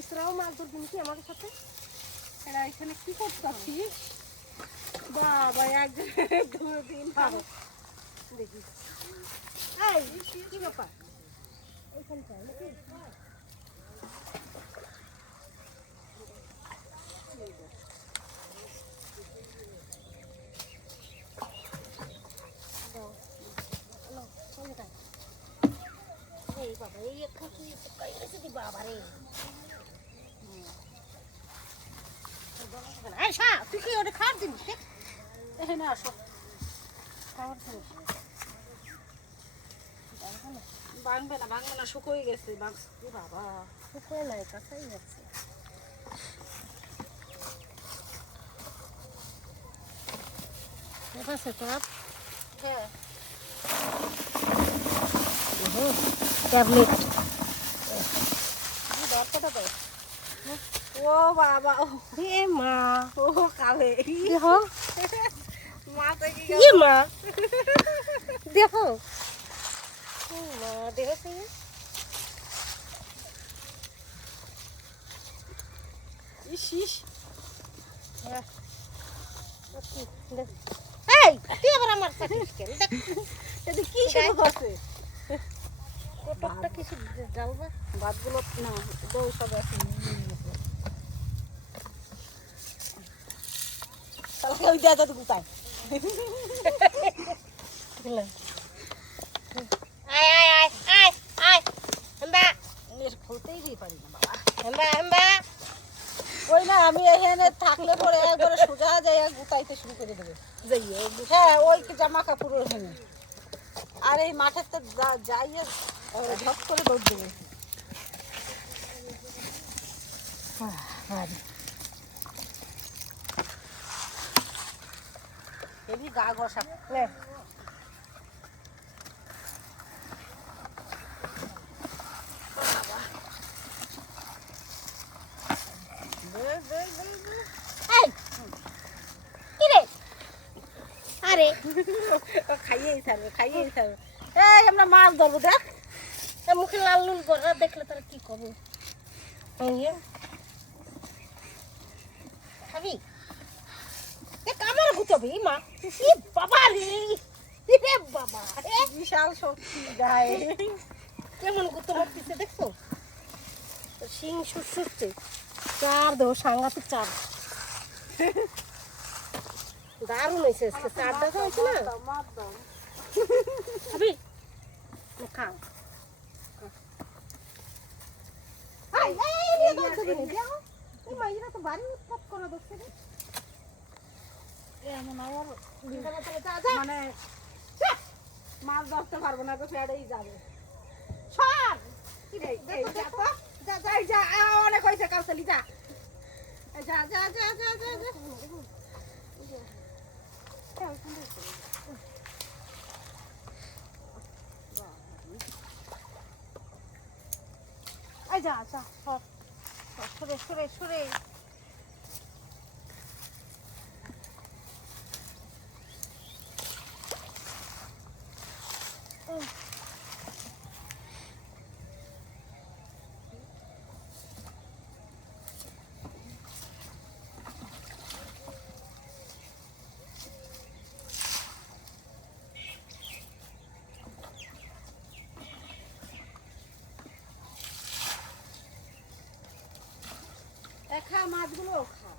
ইসরাও মাছ ধরবি নাকি আমাদের সাথে? এরা এখানে কি করছিস? বাবা একজন দুদিন দেখি এই কি ব্যাপার এইখানটা নাকি? এই বাবা এই একটু কি দি বাবা রে তুই কি ওটা খাওয়ার জিনিস এখানে আসো খাওয়ার জিনিস ভাঙবে না শুকোই গেছে বাবা শুকোয় নাই কাঁচাই যাচ্ছে এটা আছে ট্যাব হ্যাঁ ট্যাবলেট দরকারটা দেয় ও বাবা এ মা ও কালে দেখো মা কি মা দেখো মা দেখো ইস ইস এই তুই আবার আমার সাথে কেন দেখ এটা কি শুরু করছে কতটা কিছু জ্বালবা ভাতগুলো না দৌ সব আছে কালকে ওই দেয়া তো গুতায় আয় আয় আয় আয় আয় হেম্বা এর খুলতেই দিই পারি না বাবা হেম্বা হেম্বা ওই না আমি এখানে থাকলে পরে একবারে সোজা যাই গুতাইতে শুরু করে দেবে যাইয়ে হ্যাঁ ওই জামা কাপড় ওখানে আর এই মাঠের তো যাইয়ে ঝপ করে দৌড় দেবে এমনি গা ঘষা আরে খাইয়েই থাকবে এই আমরা মাছ ধরবো দেখ মুখে লাল নুন করে দেখলে তারা কি করবো খাবি আমার গুতবি মা বাবা রে বাবা বিশাল শক্তি গায়ে কেমন গুতো মারতেছে দেখছো শিং সুসুচ্ছে চার দেবো সাংঘাতিক চার দারুণ হয়েছে আজকে চার দেখা হয়েছে না খাবি খাও তো বাড়ি উৎপাত করা দেখছে মানে মাছ ধরতে পারবো না তো ফেড়েই যাবে অনেক হয়েছে কাউসালি যা যা যা যা যা যা যা যা সরে সরে সরে খা মাছগুলো খা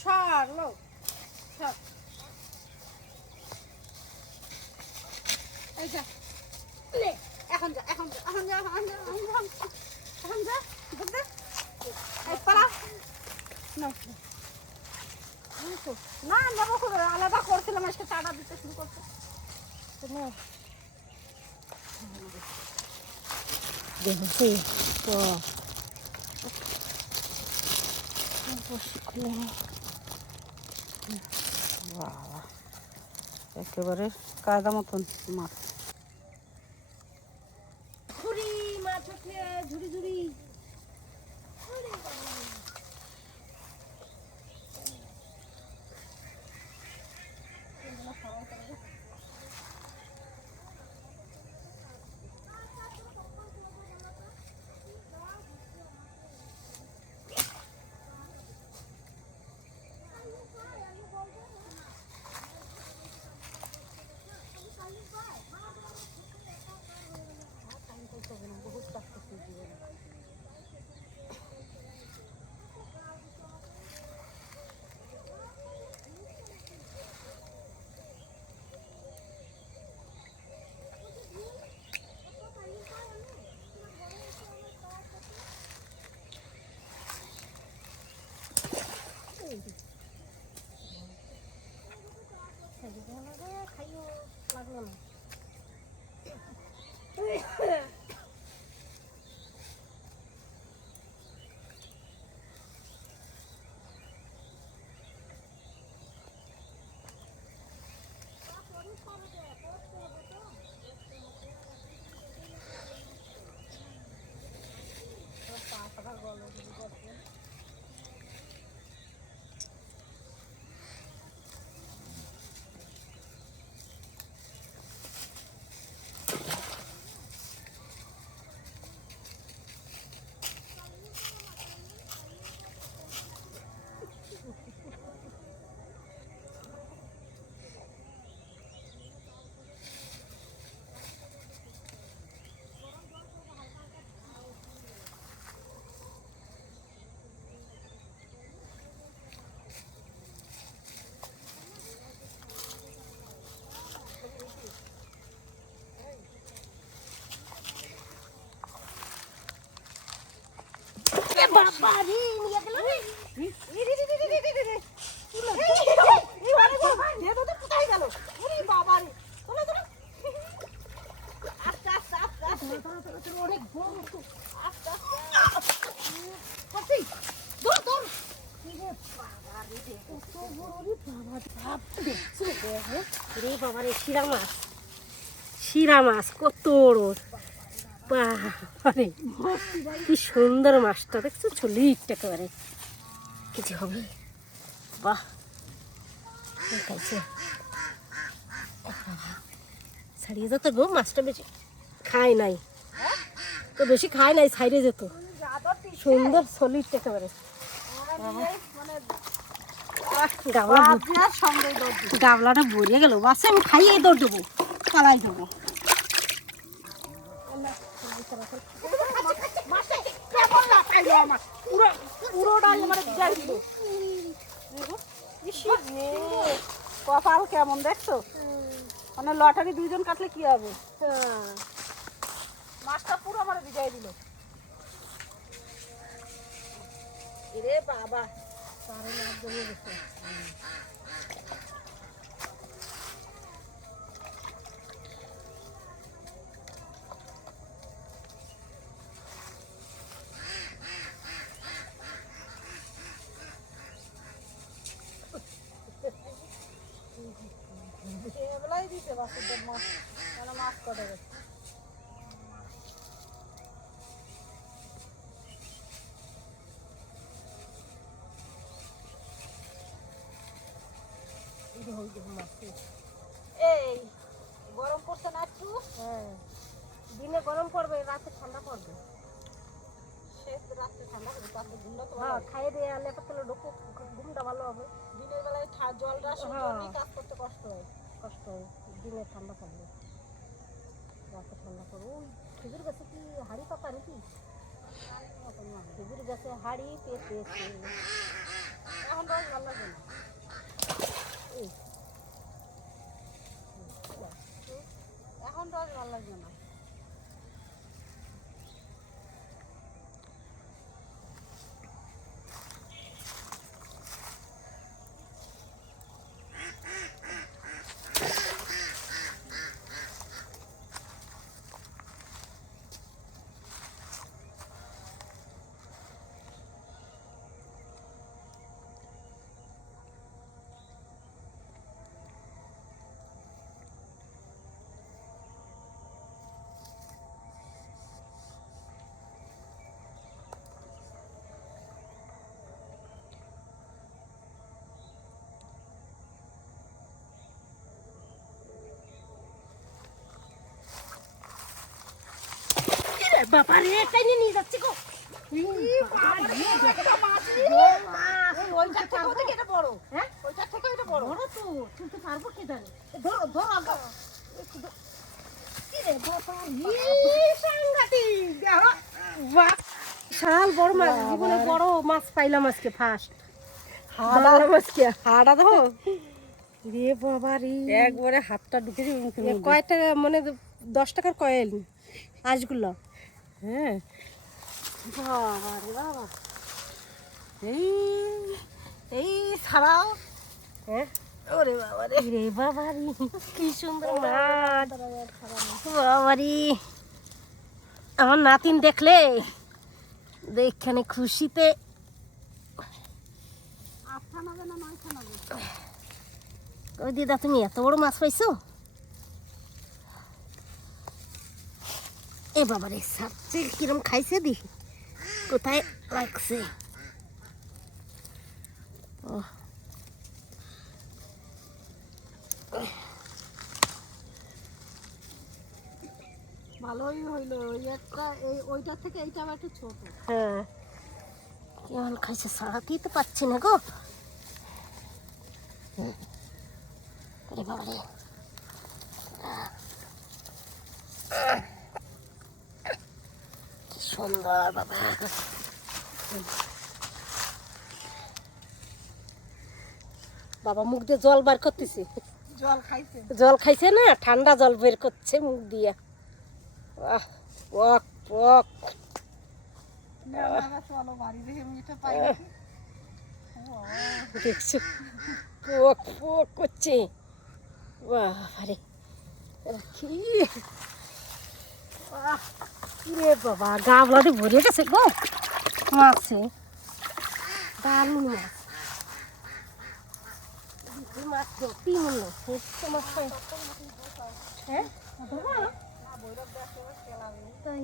সর লোক সর এই যা এখন যা এখন যা এখন যা এখন যা এখন যা বুঝলে এই পালা না না নেবো করে আলাদা করছিলাম আজকে চাটা দিতে শুরু করছে দেখছি তো একেবারে কায়দা মতন মাছ ঝুড়ি মাছ আছে ঝুড়ি ঝুড়ি লাগলো না। বাবা রে নিয়ে গেল রে কোথায় গেল? বাবা রে আস্তে আস্তে আস্তে আস্তে অনেক বড় আস্তে আস্তে দৌড় দৌড় রে বাবা রে শিরা মাছ কত বড় বাবারে কি সুন্দর মাছটা দেখছো চল্লিশ একেবারে কিছু হবে বাহ খাইছে ছাড়িয়ে যেত গো মাছটা বেশি খায় নাই তো বেশি খায় নাই ছাইড়ে যেত সুন্দর চল্লিশ একেবারে গাবলাটা ভরিয়ে গেল বাসে আমি খাইয়ে দৌড় দেবো পালাই দেবো কপাল কেমন দেখছো মানে লটারি দুইজন কাটলে কি হবে মাছটা পুরো আমার ভিজাই দিল রে বাবা সারে মাছ জমে গেছে এবেলাই দিতে বাচ্চাদের মাছ মানে মাছ কটে গেছে এই গরম পড়ছে না একটু হ্যাঁ দিনে গরম পড়বে রাতে ঠান্ডা পড়বে রাত্রে ঠান্ডা হবে তারপরে ঘুমটা তো খাইয়ে দিয়ে আলে পাতলে ঢুকো ঘুমটা ভালো হবে দিনের বেলায় জলটা কাজ করতে কষ্ট হয় দিনে ঠান্ডা পড়বে রাতে ঠান্ডা পড়বে ওই খেজুর গাছে কি হাড়ি পাতা নাকি খেজুর গাছে হাড়ি পেয়েছে এখন রস ভালো লাগে না এখন রস ভালো লাগবে না বাবা রে টাইনে নিয়ে যাচ্ছে গো ওইটা থেকে এটা বড় হ্যাঁ ওইটা থেকে এটা বড় বড় তো তুলতে পারবো কি জানি ধরো ধরো আগে কি রে বাবা সাংঘাতিক দেখো বাহ শাল বড় মাছ জীবনে বড় মাছ পাইলাম আজকে ফার্স্ট হাড়া মাছ কি হাড়া দেখো রে বাবা রে একবারে হাতটা ঢুকে যাবে কয়টা মানে 10 টাকার কয়েল আজগুলো হ্যাঁ বাবা রে বাবা এই ছাড়াও হ্যাঁ ওরে বাবা রে, রে বাবারি কি সুন্দর মাছ, বাবারি। আমার নাতিন দেখলে দেখখানে খুশিতে ওই দিদা তুমি এত বড় মাছ পাইছো? এ বাবারে সাপচে কিরম খাইছে দি, কোথায় লাগছে? ভালোই হইলো, ওই একটা ওইটার থেকে এইটা আবার একটু ছোট। হ্যাঁ কেমন খাইছে, সারাতেই তো পাচ্ছি না গো। ওরে বাবারে, কি সুন্দর বাবা। বাবা মুখ দিয়ে জল বার করতেছে, জল খাইছে না, ঠান্ডা জল বের করছে মুখ দিয়ে। আহ পক পক, দেখছো পক পক করছে। বাবারে কি রে বাবা, গা বলাতে ভরে গেছে গো মাছে, দারুণ মাছ। মাছ কি মূল্য মাছ পাই? হ্যাঁ তাই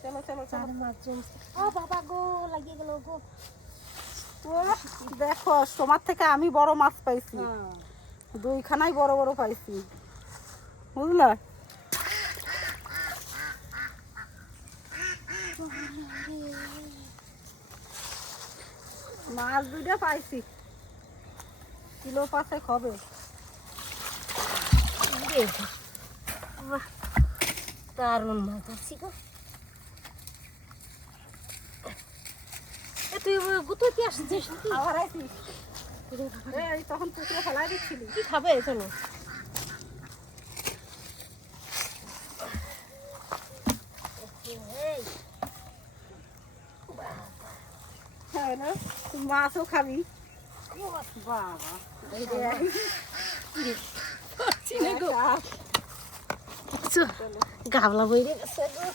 চলো চলো চলো, মাছ জমছে। ও বাবা গো, লাগিয়ে গেল গো। দেখো তোমার থেকে আমি বড় মাছ পাইছি, দুইখানাই বড় বড় পাইছি, বুঝলা? মাছ দুইটা পাইছি, কিলো 5 হবে। দারুণ মাছ আছি গো। তুই গুতুতে আসছিস আবার আইছিস? এই তখন পুকুরে ফেলাই দিচ্ছিলি, কি খাবে? চলো হ্যাঁ না, তুই মাছও খাবি। বাবা গাবলা বইরে গেছে গো।